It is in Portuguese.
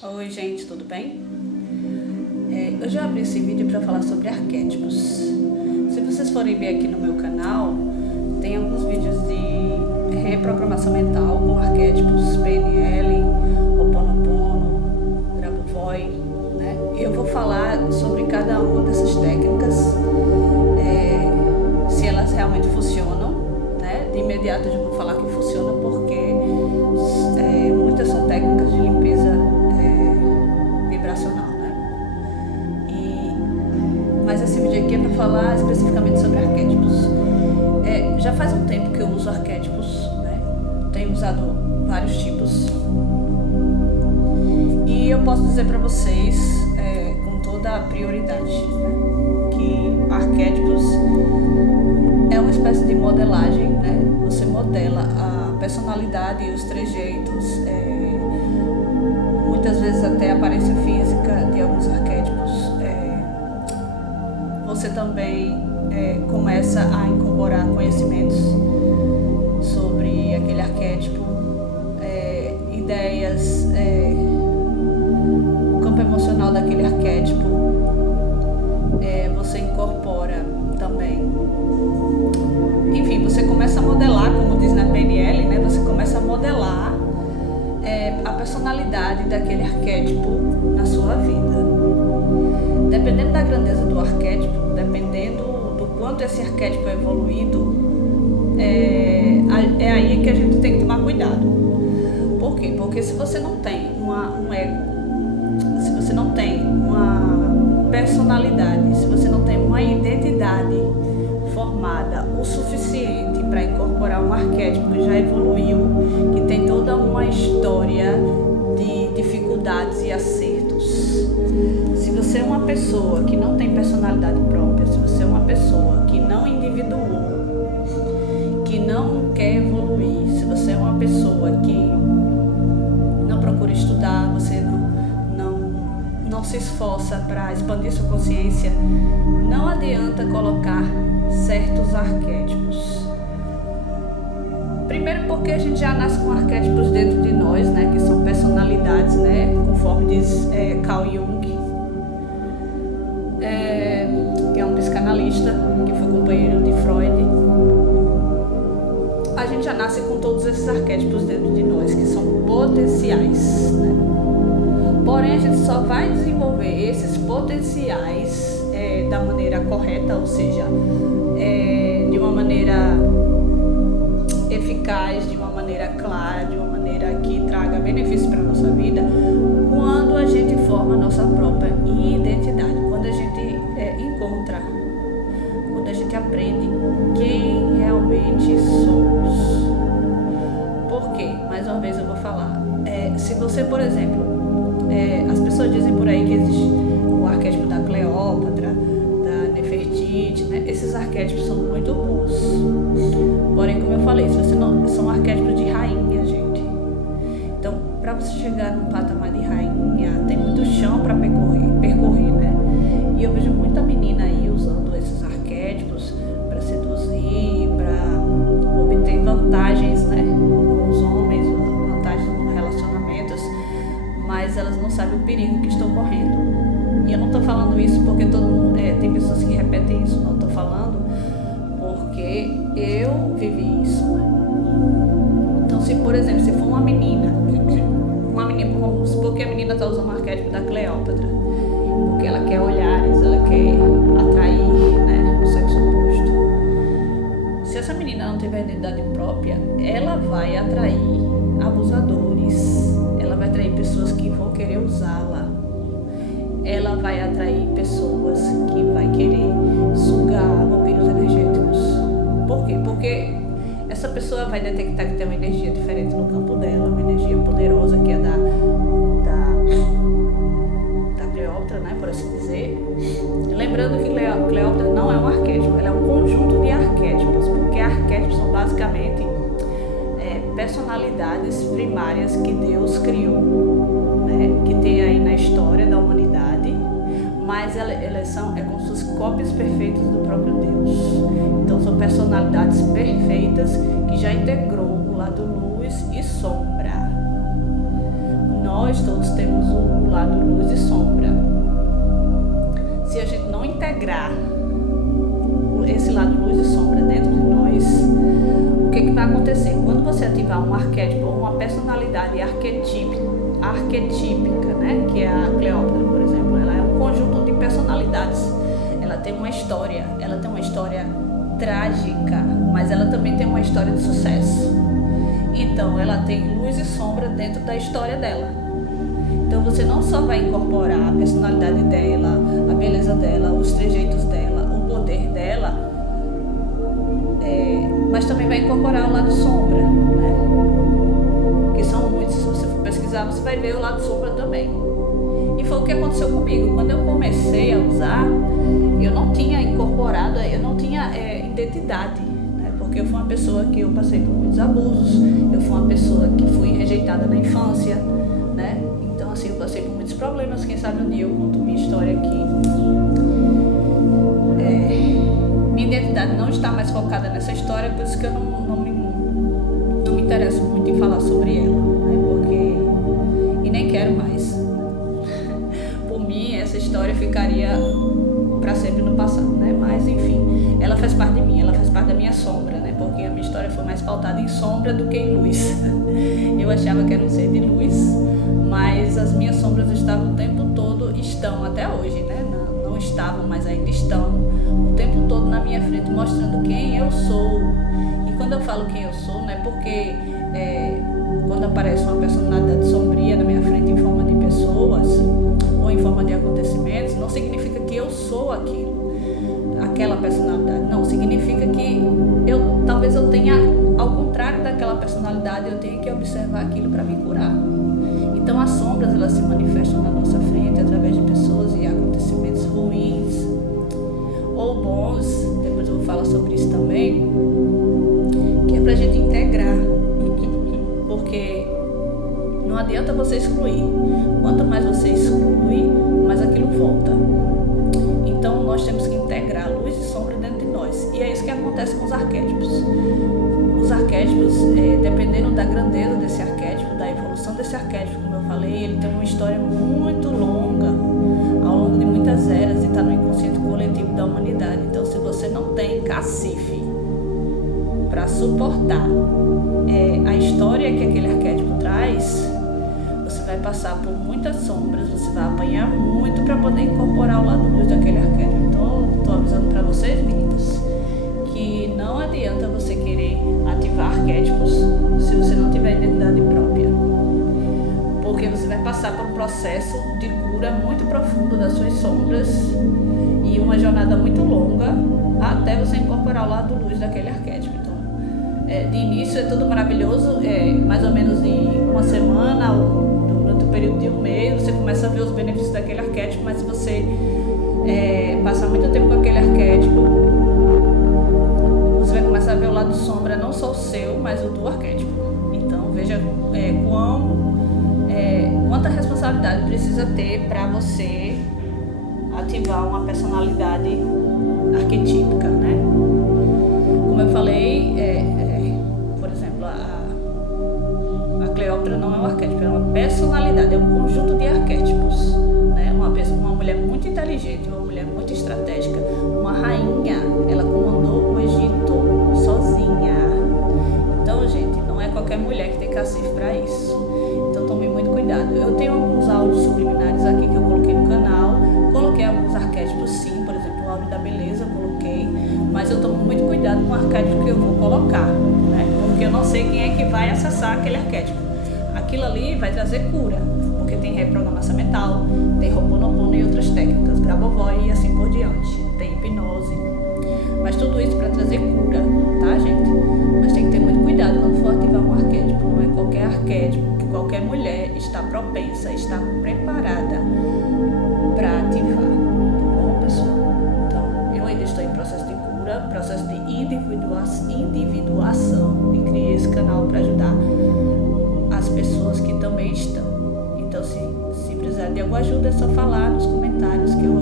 Oi gente, tudo bem? Eu já abri esse vídeo para falar sobre arquétipos. Se vocês forem ver aqui no meu canal, tem alguns vídeos de reprogramação mental com arquétipos PNL, Ho'oponopono, Grabovoi, né? E eu vou falar sobre cada uma dessas técnicas, se elas realmente funcionam, né? De imediato eu já vou falar que funciona porque muitas são técnicas de limpeza vibracional, né? Mas esse vídeo aqui é para falar especificamente sobre arquétipos. Já faz um tempo que eu uso arquétipos, né? Tenho usado vários tipos. E eu posso dizer para vocês, com toda a prioridade, né, que arquétipos é uma espécie de modelagem, né? Você modela a personalidade e os trejeitos, muitas vezes até a aparência física de alguns arquétipos. Você também começa a incorporar conhecimentos sobre aquele arquétipo, ideias, o campo emocional daquele arquétipo. Você incorpora também, enfim, você começa a modelar, como diz na PNL, né? Você começa a modelar a personalidade daquele arquétipo na sua vida. Dependendo da grandeza do arquétipo, dependendo do quanto esse arquétipo é evoluído, é aí que a gente tem que tomar cuidado. Por quê? Porque se você não tem um ego, se você não tem uma personalidade, se você não tem uma identidade formada o suficiente para incorporar um arquétipo que já evoluiu, que tem toda uma história de dificuldades e acertos. Se você é uma pessoa que não tem personalidade própria, se você é uma pessoa que não individuou, que não quer evoluir, se você é uma pessoa que não procura estudar, você não se esforça para expandir sua consciência, não adianta colocar certos arquétipos. Primeiro porque a gente já nasce com arquétipos dentro de nós, né, que são personalidades, né, conforme diz Carl Jung, que é um psicanalista, que foi companheiro de Freud. A gente já nasce com todos esses arquétipos dentro de nós, que são potenciais, né? Porém, a gente só vai desenvolver esses potenciais da maneira correta, ou seja, de uma maneira eficaz, de uma maneira clara, de uma maneira que traga benefícios para a nossa vida, quando a gente forma a nossa própria identidade, quando a gente encontra, quando a gente aprende quem realmente somos. Por quê? Mais uma vez eu vou falar. Se você, por exemplo, as pessoas dizem por aí que existe o arquétipo da Cleópatra, da Nefertiti, né? Esses arquétipos são muito bons. Porém, como eu falei, se você não, são arquétipos de rainha, gente. Então, para você chegar num patamar de rainha, tem muito chão para percorrer, né? E eu vejo muita menina aí usando esses arquétipos para seduzir, para obter vantagens, né, com os homens, vantagens nos relacionamentos, mas elas não sabem o perigo que estão correndo. E eu não estou falando isso porque todo mundo, tem pessoas que repetem isso, não estou falando porque eu vivi isso, né? Então, se por exemplo, se for uma menina, vamos supor que a menina está usando o arquétipo da Cleópatra, porque ela quer olhares, ela quer atrair, né, o sexo oposto. Se essa menina não tiver identidade própria, ela vai atrair abusadores, ela vai atrair pessoas que vão querer usá-la, ela vai atrair pessoas que vai querer sugar vampiros energéticos. Por quê? Porque essa pessoa vai detectar que tem uma energia diferente no campo dela, uma energia poderosa que é da Cleópatra, né, por assim dizer. Lembrando que Cleópatra não é um arquétipo, ela é um conjunto de arquétipos, porque arquétipos são basicamente personalidades primárias que Deus criou, né, que tem aí na história da humanidade, mas elas são como se fossem cópias perfeitas do próprio Deus. Então são personalidades perfeitas que já integrou o lado luz e sombra. nós todos temos o lado luz e sombra. Se a gente não integrar esse lado luz e sombra dentro de nós, o que vai acontecer? Quando você ativar um arquétipo ou uma personalidade arquetípica, né? Que é a Cleópatra, por exemplo, ela é um conjunto de personalidades. Ela tem uma história trágica, mas ela também tem uma história de sucesso. Então, ela tem luz e sombra dentro da história dela. Então, você não só vai incorporar a personalidade dela, a beleza dela, os trejeitos dela, o poder dela, mas também vai incorporar o lado sombra, né? Que são muitos. Se você for pesquisar, você vai ver o lado sombra também. E foi o que aconteceu comigo. Quando eu comecei a usar, eu não tinha incorporado, eu não tinha identidade, né? Porque eu fui uma pessoa que eu passei por muitos abusos, eu fui uma pessoa que fui rejeitada na infância, né? Então, assim, eu passei por muitos problemas. Quem sabe um dia eu conto minha história aqui. Minha identidade não está mais focada nessa história, por isso que eu não me interesso muito em falar sobre ela, né? E nem quero mais. Por mim, essa história ficaria para sempre no passado, né? Mas, enfim, ela faz parte de mim, ela faz parte da minha sombra, né? Porque a minha história foi mais pautada em sombra do que em luz. Eu achava que era um ser de luz, mas as minhas sombras estavam o tempo todo, estão até hoje, né? Não estavam, mas ainda estão o tempo todo na minha frente, mostrando quem eu sou. E quando eu falo quem eu sou, não é porque quando aparece uma personalidade sombria na minha frente em forma de pessoas ou em forma de acontecimentos, não significa que eu sou aquela personalidade. Não, significa que talvez eu tenha, ao contrário daquela personalidade, eu tenha que observar aquilo para me curar. Então as sombras, elas se manifestam na nossa frente através de pessoas e acontecimentos ruins ou bons. Depois eu vou falar sobre isso também, que é pra gente integrar, porque não adianta você excluir. Quanto mais você exclui, mais aquilo volta. Então nós temos que integrar luz e sombra dentro de nós, e é isso que acontece com os arquétipos. Os arquétipos, dependendo da grandeza desse arquétipo, da evolução desse arquétipo, como eu falei, ele tem uma história muito longa, ao longo de muitas eras, e está no inconsciente coletivo da humanidade. Então, se você não tem cacife para suportar a história que aquele arquétipo traz, você vai passar por muitas sombras, você vai apanhar muito para poder incorporar o lado luz daquele arquétipo. Então, estou avisando para vocês, meninas, que não adianta você querer ativar arquétipos se você não tiver identidade própria, porque você vai passar por um processo de cura muito profundo das suas sombras e uma jornada muito longa até você incorporar o lado luz daquele arquétipo. Então, de início é tudo maravilhoso, mais ou menos em uma semana ou durante o período de um mês você começa a ver os benefícios daquele arquétipo, mas se você passar muito tempo com aquele arquétipo, você vai começar a ver o lado sombra, não só o seu, mas o do arquétipo. Então veja quanta responsabilidade precisa ter para você ativar uma personalidade arquetípica, né? Como eu falei, por exemplo, a Cleópatra não é um arquétipo, é uma personalidade, é um conjunto de arquétipos, né? Uma mulher muito inteligente, uma mulher muito estratégica, uma rainha, ela comandou o Egito sozinha. Então, gente, não é qualquer mulher que tem cacife para isso. Então, tome muito cuidado. Eu tenho alguns áudios subliminares aqui que eu coloquei no canal, coloquei alguns arquétipos sim, por exemplo, o áudio da beleza eu coloquei, mas eu tomo muito cuidado com o arquétipo que eu vou colocar, né? Porque eu não sei quem é que vai acessar aquele arquétipo. Aquilo ali vai trazer cura, porque tem reprogramação mental, tem Ho'oponopono e outras técnicas, Grabovoi e assim por diante, tem hipnose, mas tudo isso para trazer cura, tá, gente? Mas tem que ter muito cuidado quando for ativar um arquétipo. Não é qualquer arquétipo que qualquer mulher está propensa, está preparada para ativar, tá bom, pessoal? Então, eu ainda estou em processo de cura, processo de individuação, e criei esse canal para ajudar as pessoas que também estão. Então, se precisar de alguma ajuda, é só falar nos comentários que eu